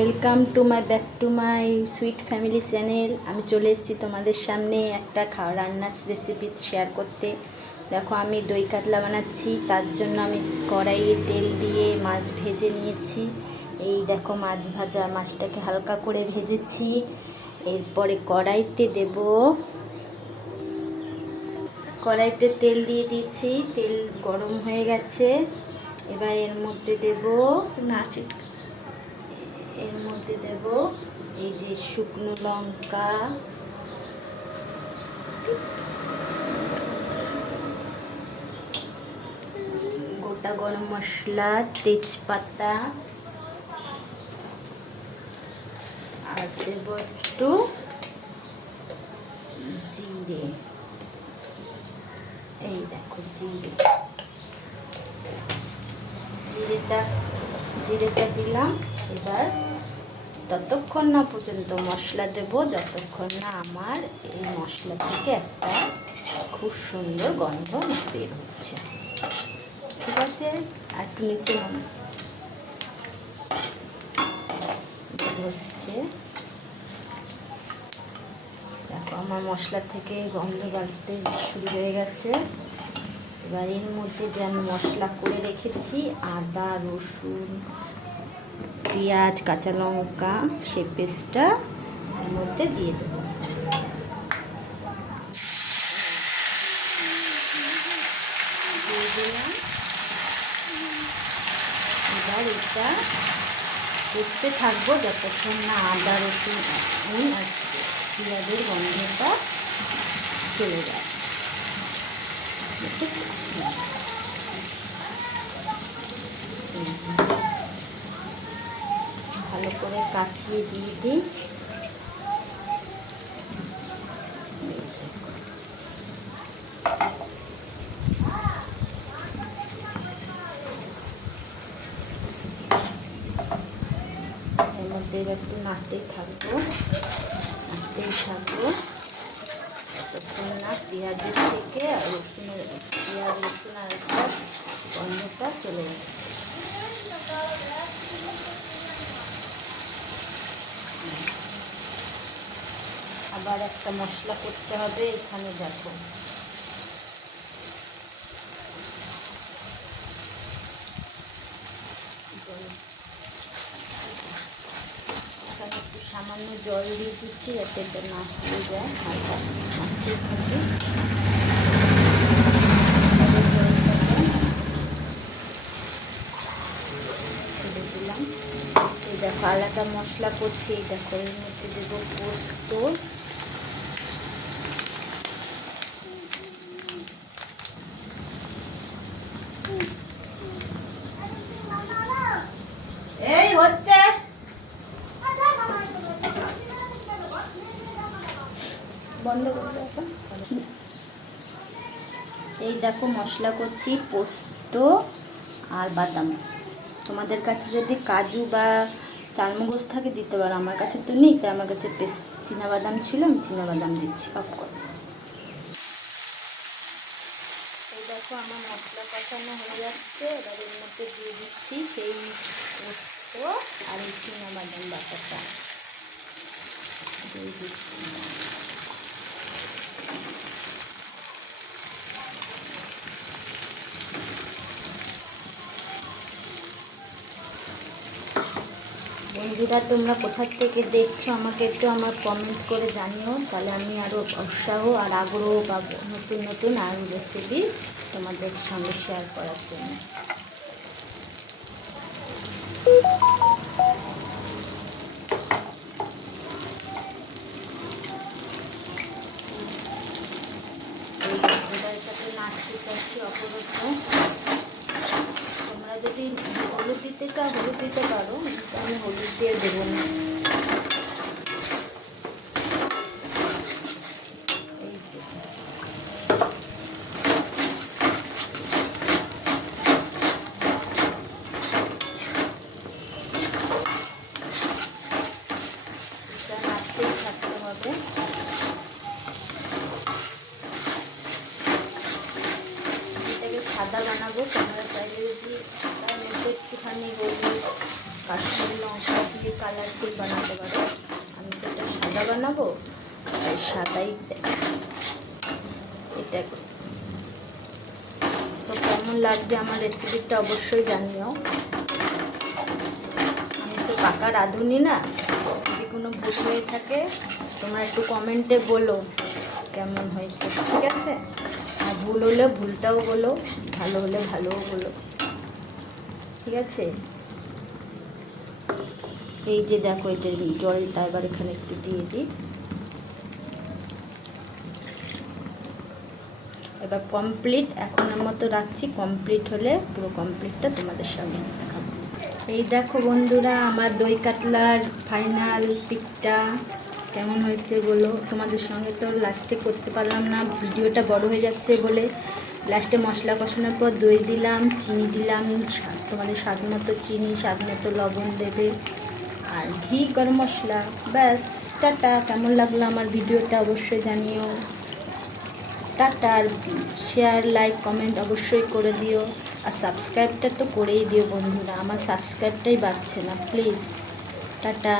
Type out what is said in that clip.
Welcome to my back to my sweet family channel আমি চলে এসেছি তোমাদের সামনে একটা খাওয়া রান্নার রেসিপি শেয়ার করতে। দেখো, আমি দই কাতলা বানাচ্ছি, তার জন্য আমি কড়াইয়ে তেল দিয়ে মাছ ভেজে নিয়েছি। এই দেখো, মাছ ভাজা, মাছটাকে হালকা করে ভেজেছি। এরপরে কড়াইতে দেব, কড়াইতে তেল দিয়ে দিয়েছি, তেল গরম হয়ে গেছে। এবার এর মধ্যে দেব না চিট এর মধ্যে দেব এই যে শুকনো লঙ্কা। গোটা গরম মশলা, তেজপাতা। আর দেব একটু জিরে। এই দেখো জিরে। জিরেটা জিরেটা দিলাম, এবার ততক্ষণ না পর্যন্ত মশলা দেব, যতক্ষণ না আমার এই মশলা থেকে একটা খুব সুন্দর গন্ধ বের হচ্ছে। ঠিক আছে? আর একটু নিচে হচ্ছে। দেখো, আমার মশলা থেকে গন্ধ বাড়তে শুরু হয়ে গেছে। এবার এর মধ্যে যে আমি মশলা করে রেখেছি, আদা, রসুন পেঁয়াজ, কাঁচা লঙ্কা, সে পেস্টটা এর মধ্যে দিয়ে দেবো। এবার এটা করতে থাকব যতক্ষণ না আদা, রসুন পেঁয়াজের গন্ধটা চলে যায়। ভালো করে কাচিয়ে দিয়ে দিই। মধ্যে একটু নাড়তেই থাকব। নাড়তেই থাকব। ততক্ষণ না পেঁয়াজের থেকে রসুনের, পেঁয়াজ রসুন আর একটা গন্ধটা চলে যাবে আবার একটা মশলা করতে হবে, এখানে দেখো। এখানে একটু সামান্য জল দিয়ে দিচ্ছি যাতে এটা না হয়ে যায়, হালকা মাছতে থাকে ছেড়ে দিলাম এই দেখো, আলাদা মশলা করছি এই দেখো, এর মধ্যে দেবো পোস্ত। এই দেখো, মশলা করছি, পোস্ত আর বাদাম। তোমাদের কাছে যদি কাজু বা চালমগজ থাকে দিতে পারো। আমার কাছে তো নেই, তাই আমার কাছে পেস্ট বাদাম ছিল, আমি বাদাম দিচ্ছি এই দেখো আমার মশলা কষানো হয়ে যাচ্ছে, এবার এর মধ্যে দিয়ে দিচ্ছি সেই পোস্ত আর এই বাদাম বাটাটা দিয়ে দিচ্ছি। বন্ধুরা তোমরা কোথা থেকে দেখছ আমাকে একটু আমার কমেন্ট করে জানিও। তাহলে আমি আরও উৎসাহ আর আগ্রহ পাবো নতুন নতুন আরও রেসিপি তোমাদের সঙ্গে শেয়ার করার জন্য। নাচতে চাচ্ছি অপরত তোমরা যদি হলুদ দিতে চাও হলুদ দিতে পারো। আমি হলুদ দিয়ে দেবো না এই যে। এটা নাড়তেই থাকতে হবে এটাকে সাদা বানাবো তোমরা চাইলে যদি তার মধ্যে একটুখানি হলুদ, কাশ্মীর লঙ্কা দিয়ে কালারফুল বানাতে পারো। আমি তো এটা সাদা বানাবো, তাই সাদাই এটা তো কেমন লাগবে আমার রেসিপিটা অবশ্যই জানিও। পাকা রাঁধুনি না? যদি কোনো ভুল হয়ে থাকে, তোমরা একটু কমেন্টে বলো কেমন হয়েছে, ঠিক আছে? আর ভুল হলে ভুলটাও বলো, ভালো হলে ভালোও বলো, ঠিক আছে? এই যে দেখো এটা জলটা এবার এখানে একটু দিয়ে দিই। এবার কমপ্লিট এখনের মতো রাখছি কমপ্লিট হলে পুরো কমপ্লিটটা তোমাদের সঙ্গে দেখাবো। এই দেখো বন্ধুরা, আমার দই কাতলার ফাইনাল পিকটা কেমন হয়েছে বলো? তোমাদের সঙ্গে তো লাস্টে করতে পারলাম না, ভিডিওটা বড় হয়ে যাচ্ছে বলে। লাস্টে মশলা কষানোর পর দই দিলাম, চিনি দিলাম তোমাদের স্বাদ মতো চিনি, স্বাদ মতো লবণ দেবে। আর ঘি, গরম মশলা, ব্যাস, টাটা। কেমন লাগল আমার ভিডিওটা অবশ্যই জানিও। টাটা, আর শেয়ার লাইক কমেন্ট অবশ্যই করে দিও। আর সাবস্ক্রাইবটা তো করেই দিও বন্ধুরা আমার সাবস্ক্রাইবটাই বাড়ছে না প্লিজ টাটা।